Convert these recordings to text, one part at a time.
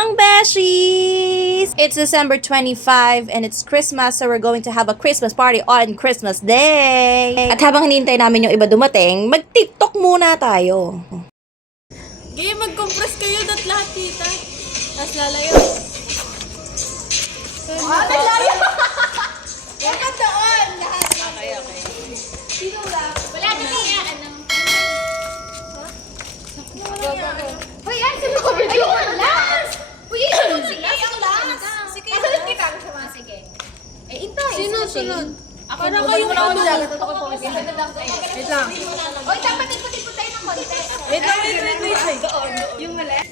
Annyeong Beshies! It's December 25 and it's Christmas, so we're going to have a Christmas party on Christmas Day. At habang hinihintay namin yung iba dumating, mag-TikTok muna tayo. Game, mag-compress kayo dat lahat, tita. Tapos lalayo. Naglayo! Dapat doon! Lahat. Okay. Sino lang? Wala na kaya, ano? Hoy, yan, sunod ko. Ayun, last! Uy, sunod sige. Ang last. Sige, sunod kita. Sige. Eh, intay. Sunod. Ako Para na kayong ano. Wait lang. Hoy, dapat ipot-ipot tayo ng konti. Wait. Yung mali.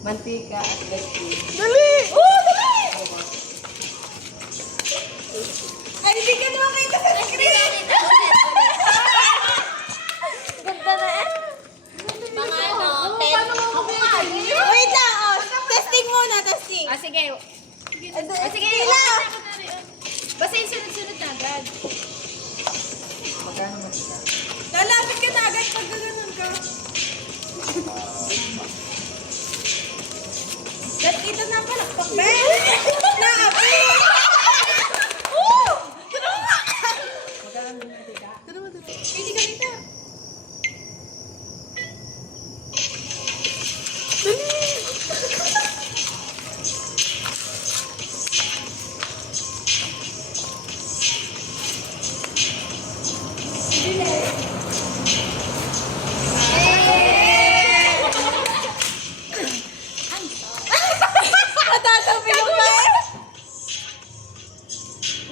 Mantika at gabi. Dali! Oh, dali! Ay, hindi ka naman kita sa screen! Ganda na eh. Mga ano, ako nga. Wait lang, oh. Testing muna, testing. Sige. Sige. Pila! Basta yung sunod-sunod na agad. Magkano mantika? Lalapit ka na agad pag gano'n ka. Dahil kita na palakpak, be! Naapi! Pili ka dito. Matatabi yung ba?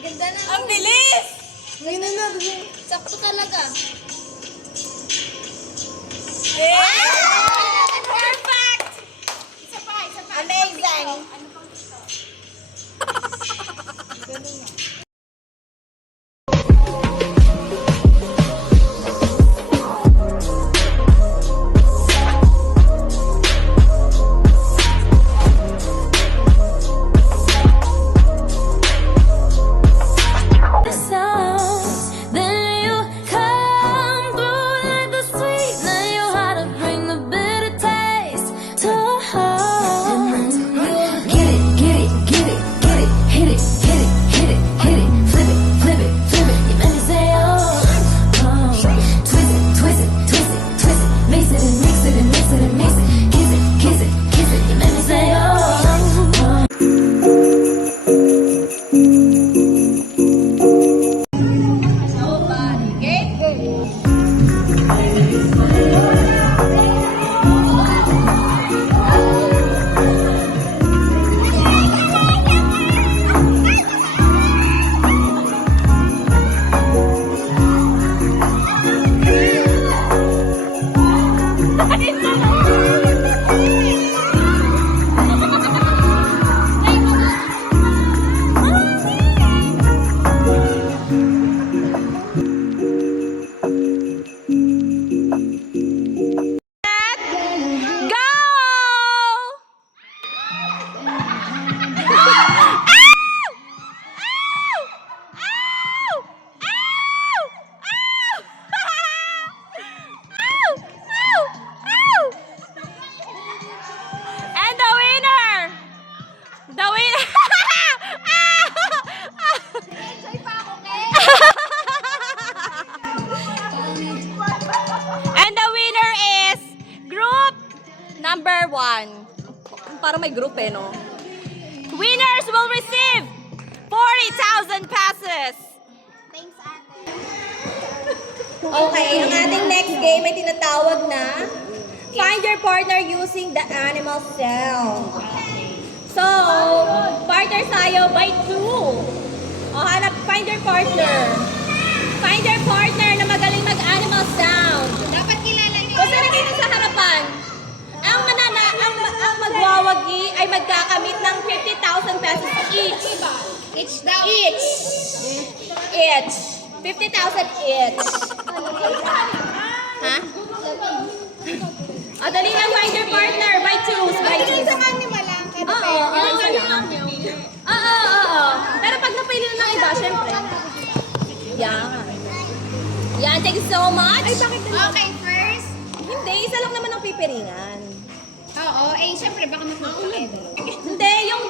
Ganda na. Ang bilis! Sakto talaga. Perfect! Isa pa. Amazing! And the winner is group number 1. Parang may group eh, no? Winners will receive 40,000 pesos. Thanks, ate. Okay, ang ating next game ay tinatawag na Find Your Partner Using the Animal Sound. So, partner tayo by 2. O, hanap, find your partner. Find your partner na magaling mag-animal sound. Dapat kilala niyo. Basta na dito sa harapan. Ang magwawagi ay magkakamit ng 50,000 pesos each. Each daw. Each. 50,000 each. Ha? O, dali lang find your partner by 2. By 2. Sa animal lang. Oo. Pero pag napili na ng iba, syempre. Yan, thank you so much. Okay, first. Hindi, isa lang naman ang pipiringan. Oo, eh, syempre, baka mas makulit. Hindi, yung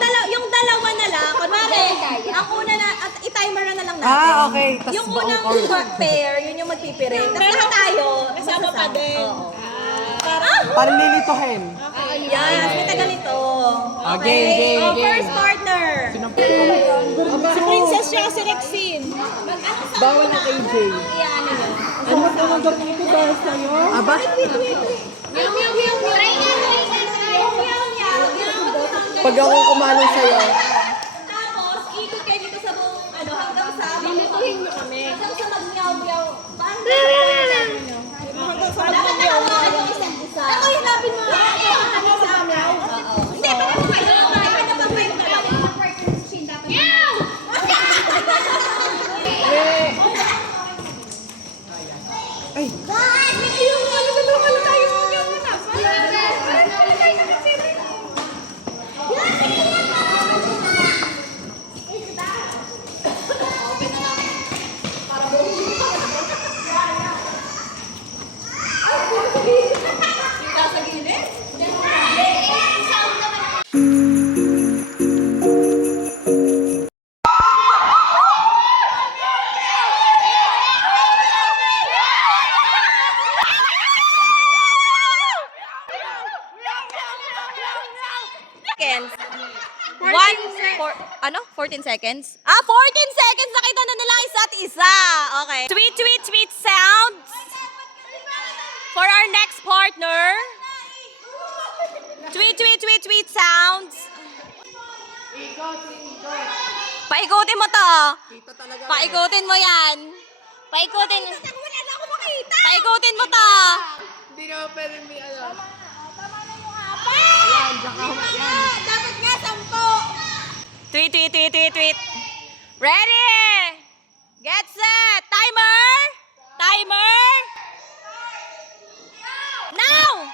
dalawa na lang. Kunwari, ang una na, at i-timer na lang natin. Ah, okay. Tas Yung buong unang count. pair, yun yung magpipirit. Tapos lahat tayo. Kasama pa din. Oo. Parang lilituhin. Yan, may tagalito. Ah, game. First partner. Si Princess siya, si Rexine. Bawal na KJ. Iyan yun. Ano tumanggap nito dahil sa'yo? Aba? Pag ako kumalong sa'yo, Tapos, ikot kayo dito sa buong, hanggang sa... Lilituhin mo kami. Hanggang sa mag-meow-meow. Hanggang sa mag-meow. Yung isa't isa. Ako yung lapin mo. Hanggang sa meow. Hindi, pero kayo. Ano bang kayo dalawa? ay, Seconds. 14 seconds? 14 seconds! Nakita na nila isa't isa. Okay. Tweet, tweet, tweet sounds. For our next partner. Tweet, tweet, tweet, tweet sounds. Paikutin mo to. Paikutin mo yan. Paikutin. Paikutin mo to. hindi naman pwede may ano. Dapat nga 10. Tweet, tweet, tweet, tweet, tweet. Ready? Get set. Timer. Timer. Now.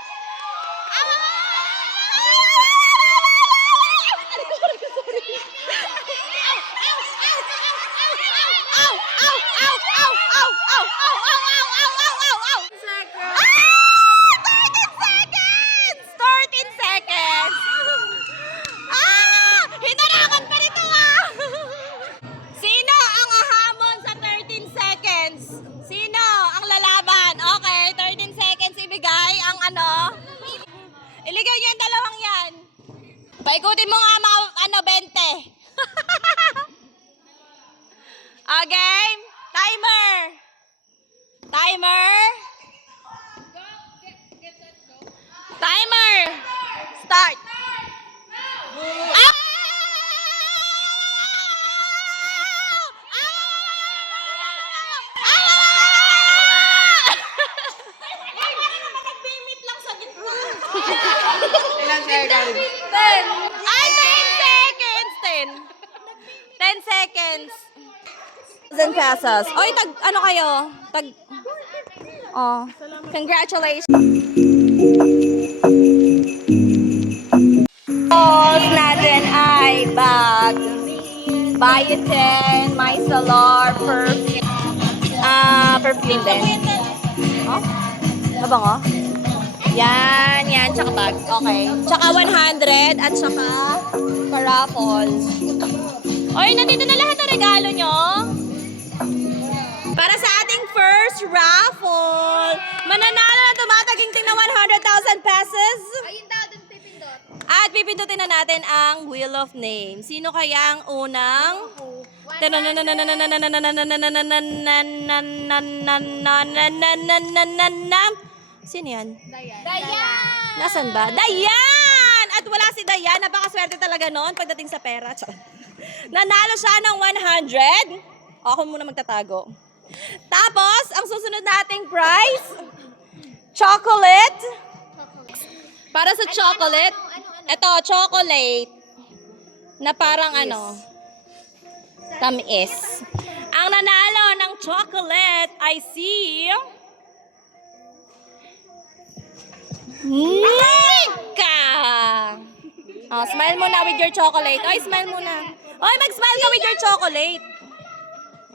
Iligay niyo yung dalawang yan. Paikutin mo nga mga 20. Okay? Timer. Timer. Timer. Start. Ah! Ilan seconds? 10. Ay, 10 seconds. 10. 10 seconds. 1,000 pesos. Oy, ano kayo? Congratulations. Pause natin ay bag. Biotin, micellar, perfume. Perfume din. Oh? Mabango? Yan, tsaka bag. Okay. Tsaka 100 at tsaka paraffol. Oy, nandito na lahat ng regalo nyo. Para sa ating first raffle, mananalo na tumataginting na 100,000 pesos. Ayun daw, dun pipindot. At pipindutin na natin ang Wheel of Name. Sino kaya ang unang? Sino yan? Dayan! Nasaan ba? Dayan! At wala si Dayan. Napakaswerte talaga noon pagdating sa pera. Nanalo siya ng 100. Ako muna magtatago. Tapos, ang susunod nating prize, chocolate. Para sa chocolate, ito, chocolate. Na parang tamis. Ang nanalo ng chocolate ay si... Nika! Oh, smile muna with your chocolate. Oy, smile muna. Oy, mag-smile ka with your chocolate.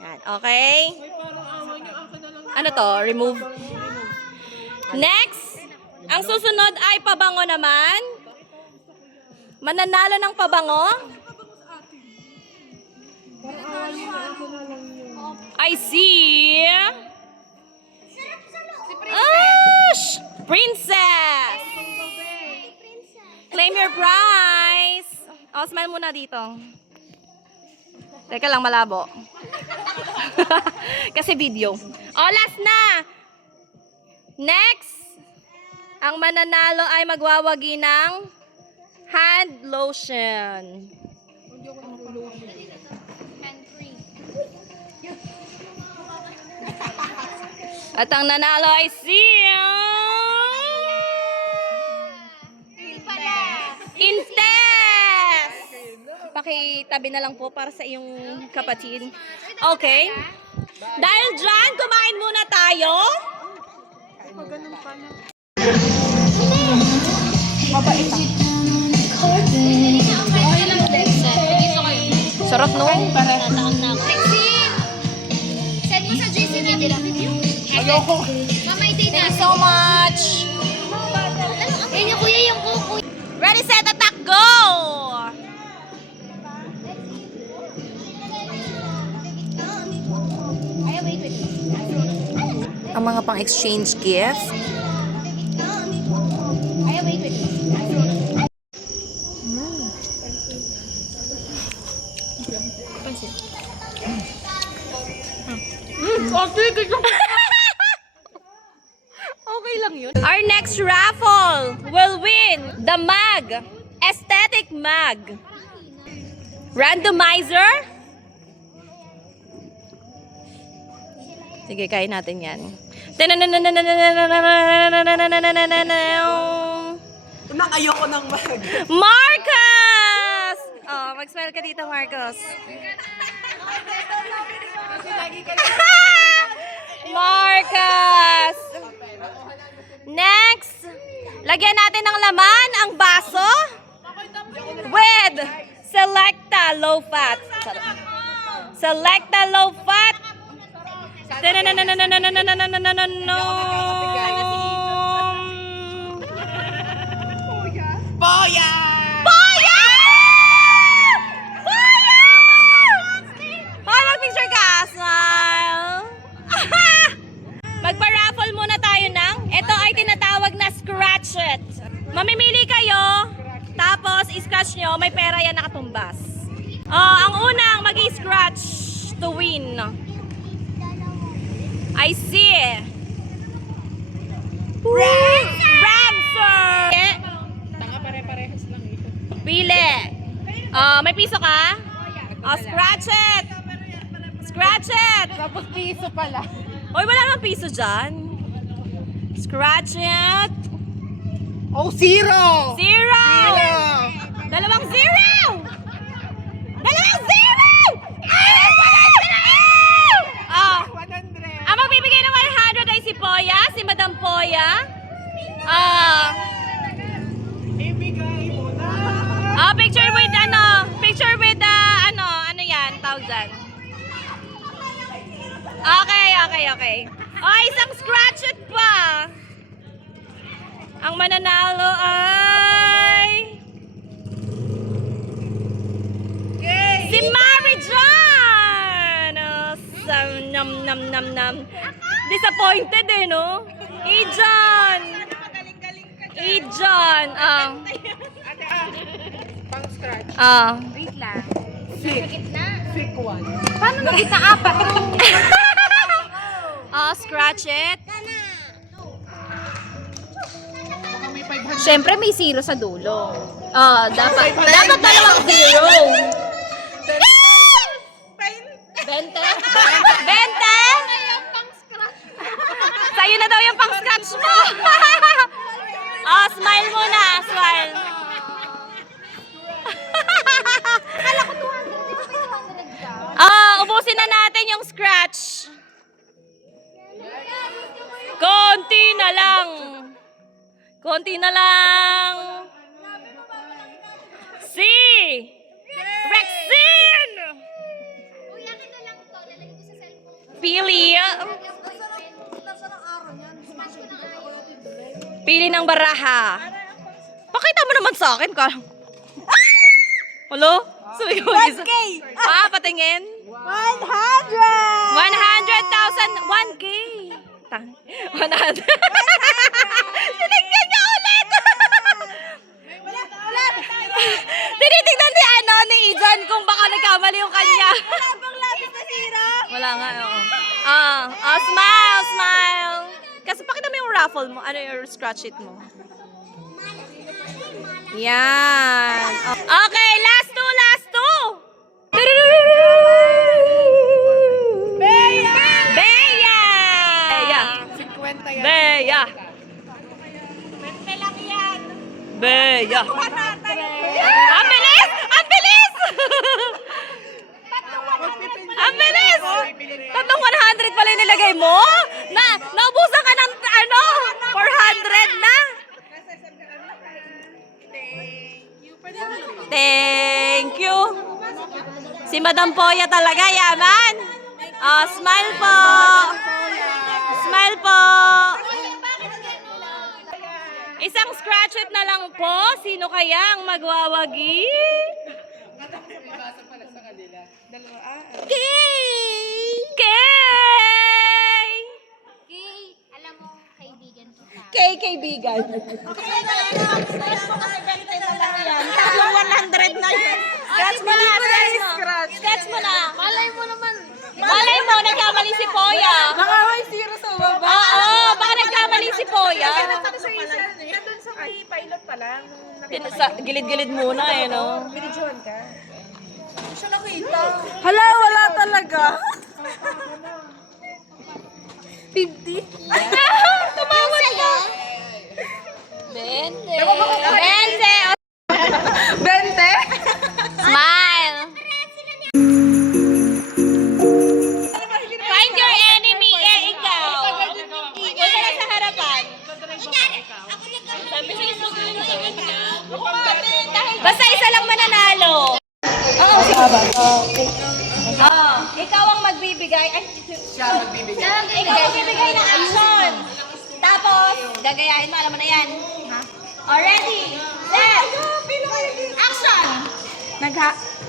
Yan, okay? Ano to? Remove. Next, ang susunod ay pabango naman. Mananalo ng pabango? I see. Princess! Claim your prize! Oh, smile muna dito. Teka lang, malabo. Kasi video. Oh, last na! Next! Ang mananalo ay magwawagi ng hand lotion. At ang nanalo ay si Intes! Pakitabi na lang po para sa iyong kapatid. Okay. Dahil dyan, kumain muna tayo. Sarap, no? Send mo sa JC Media video. Ayoko. Mama, itay na. Thank you so much. Ayun yung kuya, yung kuya. Ready, set, attack, go! Ay, wait. Ang mga pang-exchange gift. Ay, wait. Okay lang yun. Our next raffle will win the mug. Aesthetic mug. Randomizer. Sige, kain natin yan. Unang ayoko ng mag. Marcus! Oh, mag-smile ka dito, Marcus. Marcus! Next, lagyan natin ng laman ang baso with Selecta Low Fat. Selecta Low Fat. Boya! Boya! Boya! Hoy, mag-picture ka. Smile. Magpa-raffle muna tayo ng, ito ay tinatawag na scratch it. Mamimili kayo, tapos i-scratch nyo, may pera yan nakatumbas. Oh, ang unang mag-i-scratch to win. I see. Ramsor! Tanga pare-parehas lang ito. Pili. May piso ka? Scratch it! Scratch it! Tapos piso pala. Hoy, wala namang piso dyan. Scratch it. Oh, zero! Zero! Zero! Dalawang zero! Dalawang zero! Ah! 100. Ang magbibigay ng 100 ay si Poya, si Madam Poya. Ibigay mo na. Picture with ano yan, tawag dyan. Okay. Isang scratch it pa. Ang mananalo ay si Marijan. Nam. Disappointed no? Ijan. Pang scratch. Wait lang. Sick. Sick one. Paano nagita apat? Scratch it. May 500. Siyempre may zero sa dulo. Dapat dalawang zero. 20? Sa'yo na daw yung pang-scratch mo. Smile muna. Smile. Kala ko 200. 200 ka. Ubusin na natin yung scratch. Konti na lang. Si Rexine! Uy, akin na lang to. Lalagay ko sa cellphone. Smash ko ng ayaw. Pili ng baraha. Pakita mo naman sa akin ka. Hello? Sabi ko, 1K! Patingin? 100,000! 100,000! 1K! 100. Sinigyan niya ulit! Tinitignan ni Ijan kung baka nagkamali yung kanya. Wala bang labis na sira? Wala nga, oo. Smile! Kasi pakita mo yung raffle mo. Ano yung scratch it mo? Yan. Okay, last two. Bea! 50 yan. Bea! Bea! Ang bilis! Ang bilis! Ang bilis! Tatlong 100 pala yung nilagay mo? Naubusan ka ng 400 na? Thank you. Si Madam Poya talaga, yaman. Smile po. Smile po. Isang scratch it na lang po. Sino kaya ang magwawagi? Kay! Alam mo, kaibigan ko ka. Kaibigan. Tatlong 100 na yun. Scratch mo na. Scratch mo na. Malay mo naman. Malay mo, nagkamali si Poya. Baka may zero sa baba. Oo, baka nagkamali si Poya. Nandun sa may pilot pa lang. Gilid-gilid muna eh, no? Binidyohan ka. Hala, wala talaga. 50? Tumawad ka. 20. 20? Smile. Find your enemy, ikaw. Punta na sa harapan. Basta isa lang mananalo. Ikaw ang magbibigay. Ikaw ang magbibigay ng action. Tapos, gagayahin mo. Alam mo na yan. Ready? Set! Action!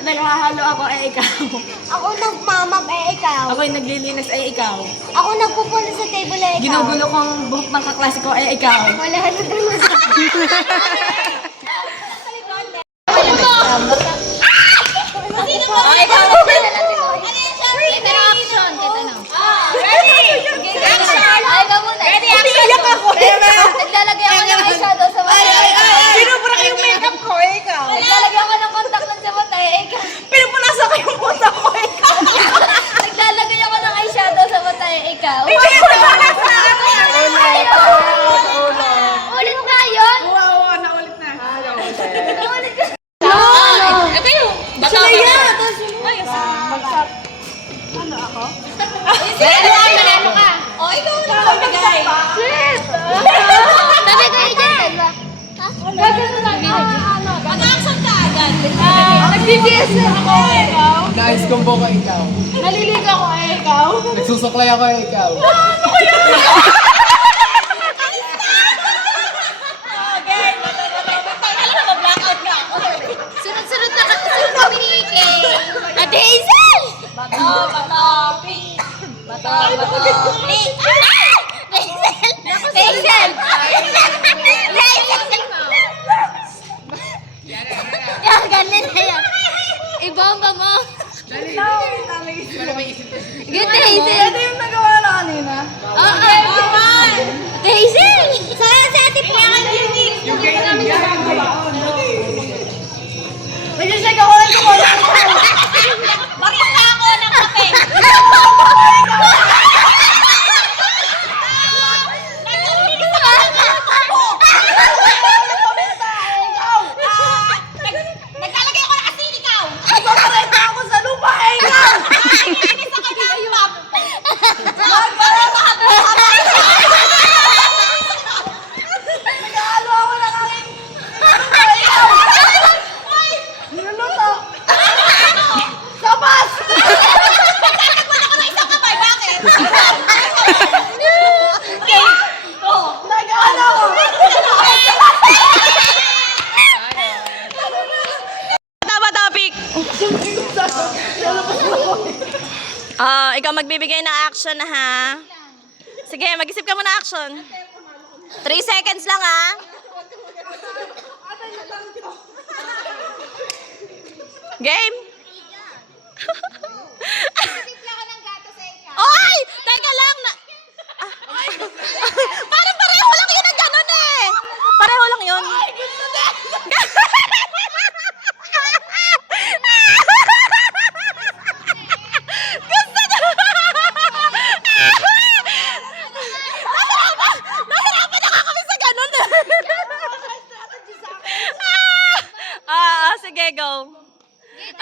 Naghahalo ako ikaw. Ako nagmamag ikaw. Ako yung naglilinis ikaw. Ako nagpupunta sa table ikaw. Ginugulo kong buhok ng kaklase ko ikaw. Wala na naman sa Sino mo? Ikaw. Ito na action. Ito na. Ready? Action! Ikaw muna. Ready, action! Naglalagay ako ng eyeshadow sa mata. Pinupura yung makeup ko ikaw. Naglalagay ako ng contact lens sa mata. Ikaw. Pinupunasan ko yung mata ko ikaw. Naglalagay ako ng eyeshadow sa mata. Ikaw. Ulit nga yun. Oo, naulit na. Ulit ka. Ito yung bata ka na. Manalo ka. O, ikaw na magbigay. Sabi ko yun dyan, ba? Ha? Mag-action ka agad. Nagbibis ako ikaw. Nais-combo ko ikaw. Naliligo ako ikaw. Nagsusuklay ako ikaw. Okay. Alam mo, blackout ka. Sunod-sunod na Miki. Ate Hazel! Bato, pink. Bato, pink. Hazel! Yan, ganun na yan. Ibomba mo. Good, Hazel. Ito yung nagawa na kanina. Oo. Ate Hazel! Sayang si Ate Po. Yung ganyan yan. Nag-check ako lang kung wala ko. Bakit ka ako ng kape? Naglalagay ako ng asin, ikaw! Nagpaparenta ako sa lupa ikaw. Inis ako ng pop! Nag-aalo ako ng aking lupa ikaw. Niluluto. Sabas! Nagtatagwan ako ng isang kamay, bakit? Nag-aalo ako. Tama, Tapi! Ikaw magbibigay ng action na ha. Sige, mag-isip ka muna action. 3 seconds lang ha. Game? Tipla ko ng gato sa ikaw. Oy! Teka lang na... Parang pareho lang yun ang ganun eh. Pareho lang yun. Gusto na. Nasarapan na kami sa ganun eh. Sige, go.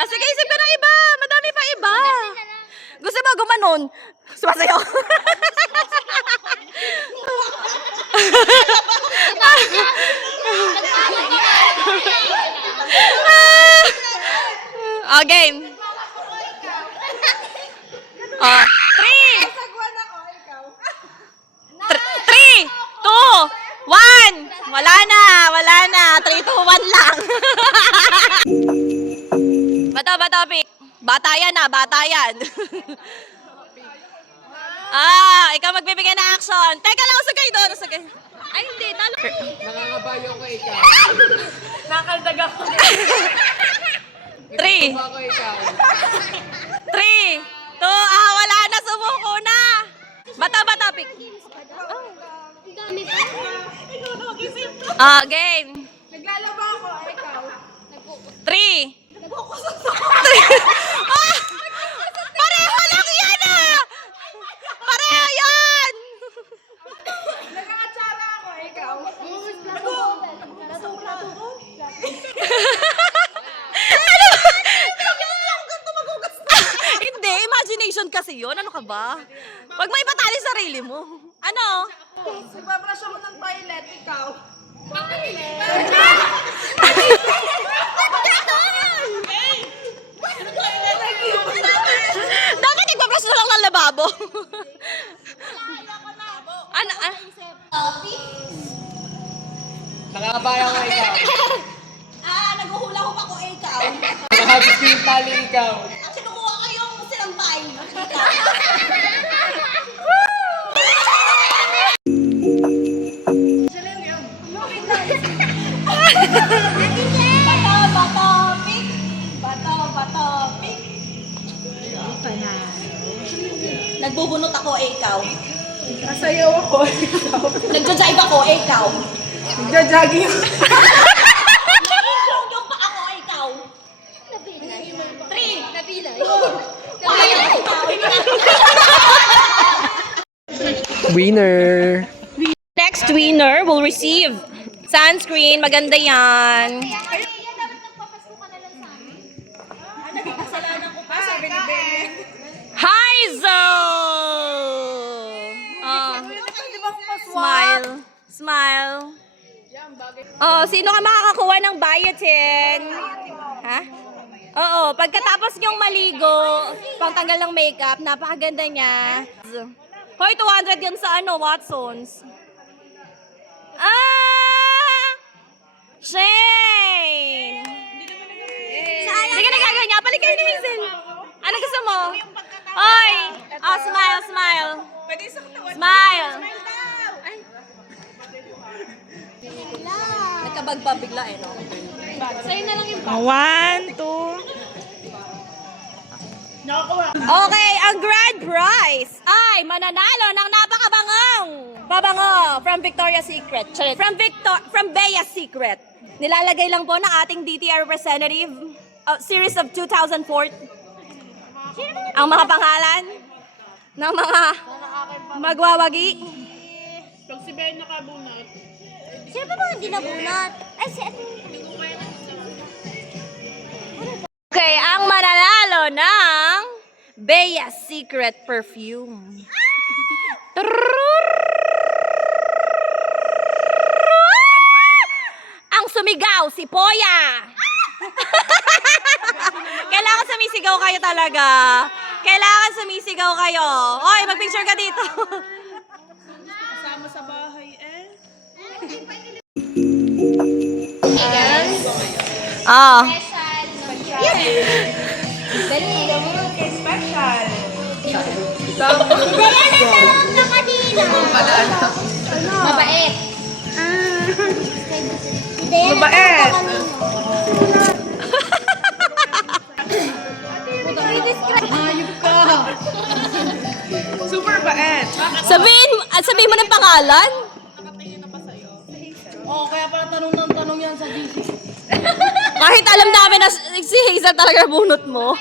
Sige, isip ka na iba. Madami pa iba. Gusto mo gumanon? Sumasayaw. Game. 3, 3, 2, 1. Wala na. 3, 2, 1 lang. Bato, pick. Bata yan. Ikaw magbibigay ng action. Teka lang, usagay doon. Ay, hindi. Talo. Nangangabayo ko ikaw. Nakaldag ako. 3, 3, 2, Ako ikaw. wala na. Sumuko na. Bato, pick. Ang dami pa. Game. Naglalaba ako, ikaw. 3. Pareho lang yan ah! Pareho yan! Nagkakatsara ako, ikaw. Hindi, imagination kasi yun. Ano ka ba? Pag may patali sarili mo. Ano? Nagbabrasya mo ng toilet, ikaw. Dapat nagpapras na lang ng lababo. Ano? Nangangabayo ko ikaw. Naghuhula-hula ko ikaw. Nakabis ko yung tali ikaw. Ang kinukuha ko yung sinampay. Bato, pick. Nagbubunot ako, ikaw. Nasayaw ako, ikaw. Nagja-jive ako, ikaw. Nagja-jogging ako. Yung pa ako, ikaw. 3. Napilay. Winner. Next winner will receive sunscreen. Maganda yan. Kaya dapat nagpapasko ka na lang sa amin. Hi, Zoe! Smile. Sino ka makakakuha ng biotin? Ha? Oo, pagkatapos niyong maligo, pangtanggal ng makeup, napakaganda niya. Hoy, 200 yun sa Watsons. Shane! Sige na gagawin niya. Balik kayo ni Hazel. Ano gusto mo? Hoy! Smile. Smile. Nagkabagba bigla no? Sa'yo na lang yung 1, 2. Okay, ang grand prize ay mananalo ng napakabangong pabango from Victoria's Secret. From Bea's Secret. Nilalagay lang po ng ating DTI representative, series of 2004. Ang mga pangalan ng mga magwawagi. Pag si Ben nakabunat. Sino ba hindi nabunot? Ay, si Ate. Okay, ang mananalo ng Bea's Secret Perfume. Ang sumigaw, si Poya. Kailangan sumisigaw kayo talaga. Kailangan sumisigaw kayo. Oy, mag-picture ka dito. Kasama sa bahay eh. Ah. Special. Dali, gawin kay special. Mabait. Mabait. Super bait. Sabihin mo ng pangalan? Oo, kaya pala tanong ng tanong yan sa GC. Kahit alam namin na si Hazel talaga bunot mo.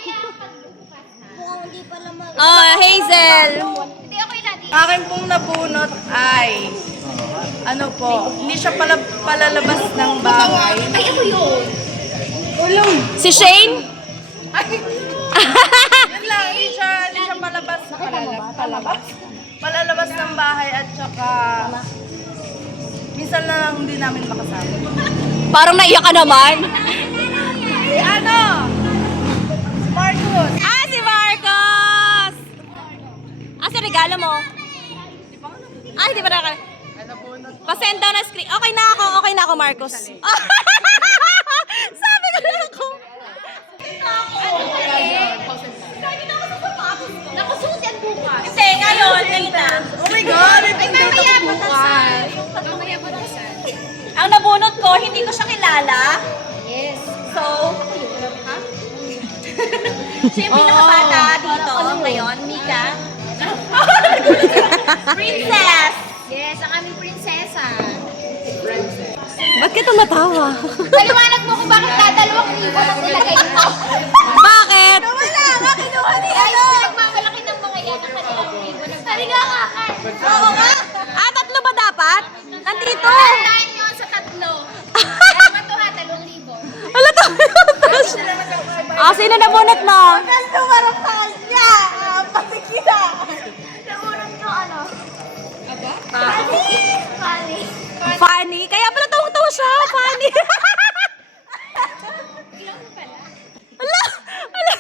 Oh, Hazel. Hindi ako yung lagi. Akin pong nabunot ay, ano po, hindi siya palalabas ng bahay. Ay, ako yun. Si Shane? Yun lang, hindi siya palalabas ng bahay at saka minsan na lang hindi namin makasama. Parang naiyak ka naman. Si ano? Marcus! Ah, si Marcos! Ah, sa regalo mo? Ah, hindi pa na. Pa-send down na screen. Okay na ako, Marcos. Sabi ko na ako. Nakusuot yan bukas. Hindi, ngayon na. Oh my God! Ay, mamaya batasan. Mamaya batasan. Ang nabunot ko, hindi ko siya kilala. Yes. So, siya yung pinakabata dito ngayon, Mika. Princess! Yes, ang aming prinsesa. Ba't ka tumatawa? Paliwanag mo kung bakit dadalawang libo ang nilagay mo. Bakit? Wala, kinuha ni ano. Ay, pinagmamalaki ng mga yan ang kanilang libo. Halika nga, Kat. Oo nga. Ah, tatlo ba dapat? Nandito. Tandaan yun sa tatlo. Kaya matuha, 2,000. Ala to. Ah, sino nabunot mo? Naunang ko ano? Funny. Funny. Kaya pala tawang-tawa siya. Funny. Ala! Ala!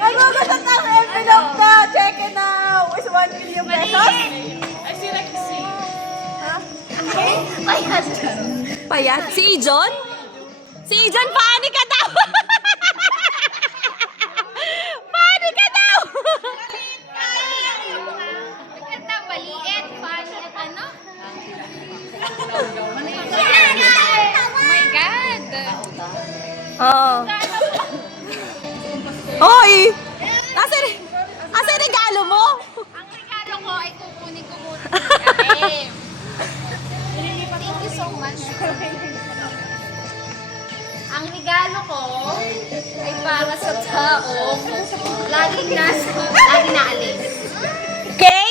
Magugulat ang envelope na! Check it now! Is 1 million pesos? Ay, si Rexy. Ayan. Payat. Si Ijon? Si Ijon, funny ka daw! Funny ka daw! Maganda, maliit, funny at ano? Oh my God! Oo. Hoy! Asa regalo mo? Ang regalo ko ay kukunin ko muna. Okay. Thank you so much. Ang regalo ko ay para sa taong lagi naalis. Okay?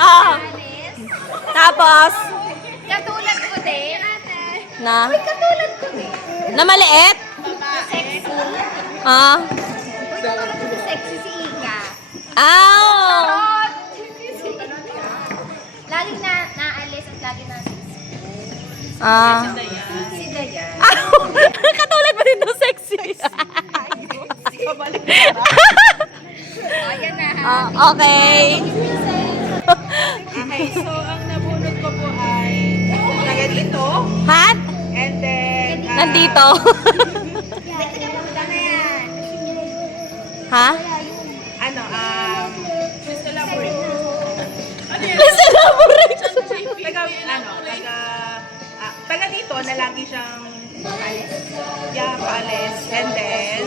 Ah, Naalis. tapos, Katulad ko din. na? Katulad ko din. Na maliit? Sexy. Ah? Uy, katulad ko din sexy si Ika. Ah! Laging naalis at lagi Ah. si Dayan. Katulad pa din ng sexy. Ayan na ha. Ah, okay. Okay, so ang nabunot ko po ay taga dito. Hat? And then, Nandito. Punta na yan. Ha? ano, Miss Elaborate. Listen, elaborate. Taga dito na lagi siyang paalis. And then,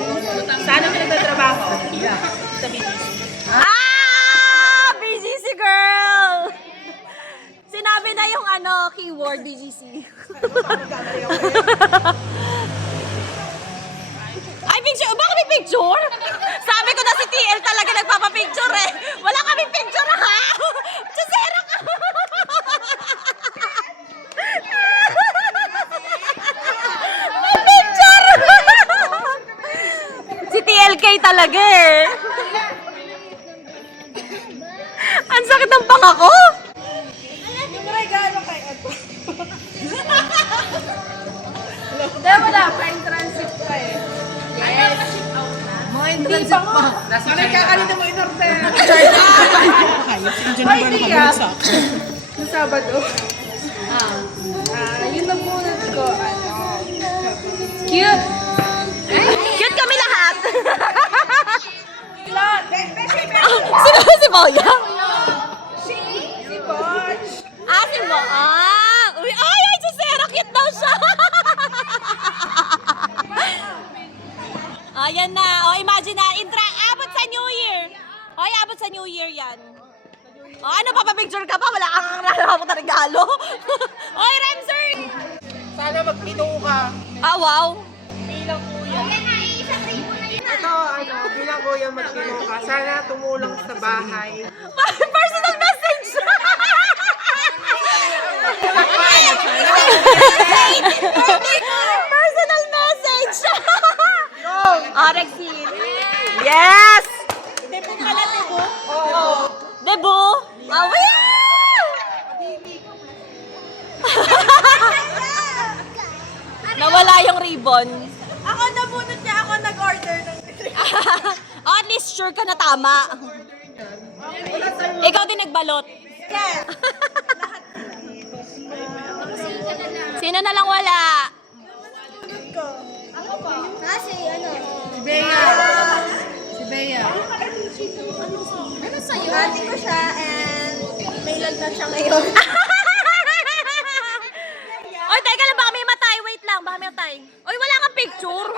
saan ako nagtatrabaho? Sa BGC. Ah! BGC girl! Sinabi na yung keyword BGC. Ay, picture! Bakit may picture? Sabi ko na si TL talaga nagpapapicture eh. Wala kaming picture ha! Chusera ka! May picture! Si TLK talaga eh. Ang sakit ng pangako. Yung regalo kay Eto. Hindi, wala pa. In transit pa eh. Yes. Mga in transit pa. Parang kakalita mo in-order. Ay, hindi ah. Yung Sabado. Yun ang bunot ko. ayan na. O, imagine na, abot sa New Year. O, abot sa New Year yan. O, ano pa, pa-picture ka pa? Wala kang nakakapot na regalo. Oy, Ramsey! Sana magpino ka. Ah, wow. Ito, bilang kuya magpino ka. Sana tumulong sa bahay. Personal message! Personal message! Oh, Rexine. Yes! Debo pala, Debo? Oo. Debo? Ah, nawala yung ribbon. Ako nabunot niya, ako nag-order ng Oh, at least sure ka na tama. Ikaw din nagbalot. Sino na lang wala? Kasi ano? Bea. Si Bea. Ano sa'yo? Ate ko siya and may lagnat siya ngayon. Oy, teka lang, baka may matay. Wait lang, baka may matay. Oy, wala kang picture.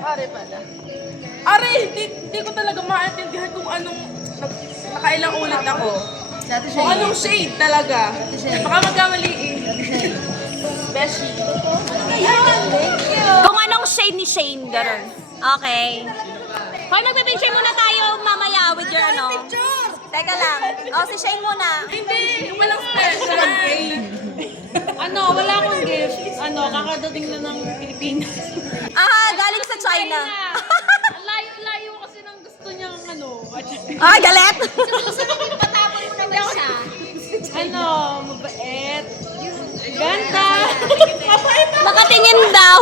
Are pala. Are, hindi ko talaga maintindihan kung anong nakailang ulit ako. Kung anong shade talaga. Baka magkamali eh. Beshi. Kung anong shade ni Shane, gano'n. Okay. Hoy, magpipicture muna tayo mamaya with your ano. Teka lang. Oh, si Shane muna. Hindi, walang special. Ano, wala akong gift. Ano, kakadating na ng Pilipinas. Ah, galing sa China. Ang layo-layo kasi ng gusto niyang ano. Ah, galit? Patapon mo naman siya. Ano, mabait. Ganda. Nakatingin daw.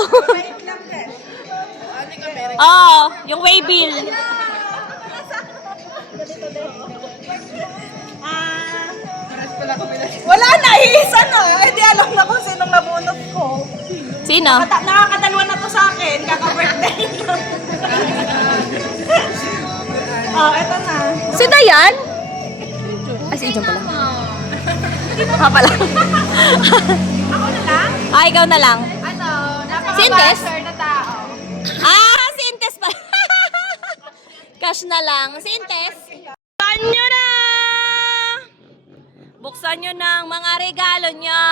Oh, yung waybill. Wala na, iisa na. Hindi alam na kung sinong nabunot ko. Sino? Nakakadalwa na to sa akin, kaka-birthday. Oh, eto na. Si Dayan? Ay, si Ijon pala. Ah, pala. Ako na lang? Ah, ikaw na lang. Ano? Sintes? Napaka-basher na tao. Ah, si Intes pa. Cash na lang. Si Intes. Buksan nyo na! Buksan nyo na ang mga regalo nyo.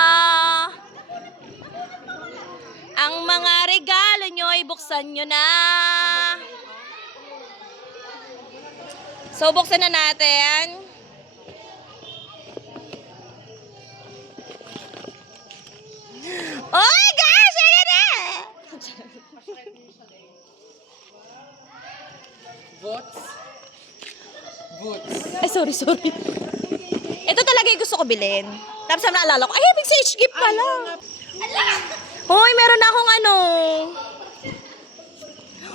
Ang mga regalo nyo ay buksan nyo na. So, buksan na natin. Oh my gosh! Ayan na! Boots. Boots. Ay, sorry. Ito talaga yung gusto ko bilhin. Tapos ang naalala ko, ay, big sage gift pala. Hoy, meron na akong ano.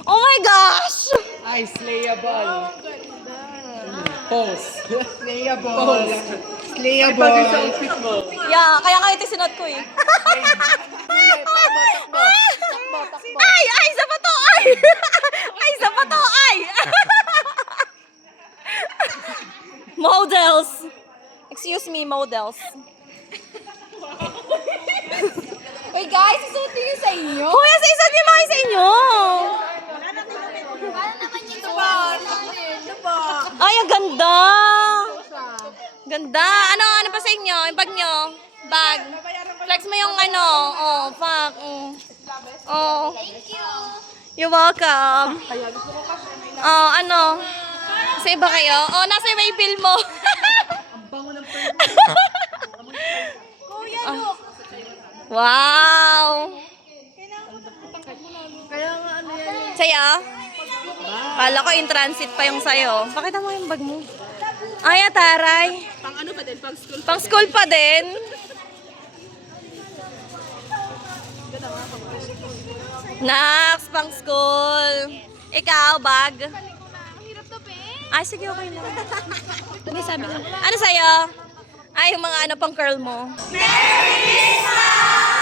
Oh my gosh! Ay, slayable. Pose. Slayable. Ay, pag yung outfit mo. Yeah, kaya nga ito sinuot ko eh. Ay, isa pa to, ay! Ay, isa pa to, ay! Models. Excuse me, models. Uy guys, isutin niyo sa inyo. Hoy, isa niyo mga sa inyo. Paano naman yung Ay, ang ganda. Ganda. Ano pa sa inyo? Yung bag nyo? Bag. Flex mo yung ano. Oh, fuck. Oh. Thank you. You're welcome. Oh, ano? Sa iba kayo? Oh, nasa yung waybill mo. Kuya, look. Wow. Kaya nga ano yan. Sa'yo? Kala ko in transit pa yung sa'yo. Pakita mo yung bag mo. Ay, ataray. Pang ano pa din, pang school. Pang school pa din. Nax, pang school. Ikaw, bag. Ang hirap to, pe. Ay, sige, okay lang. Hindi, sabi ko. Ano sa'yo? Ay, yung mga ano pang curl mo. Merry Christmas!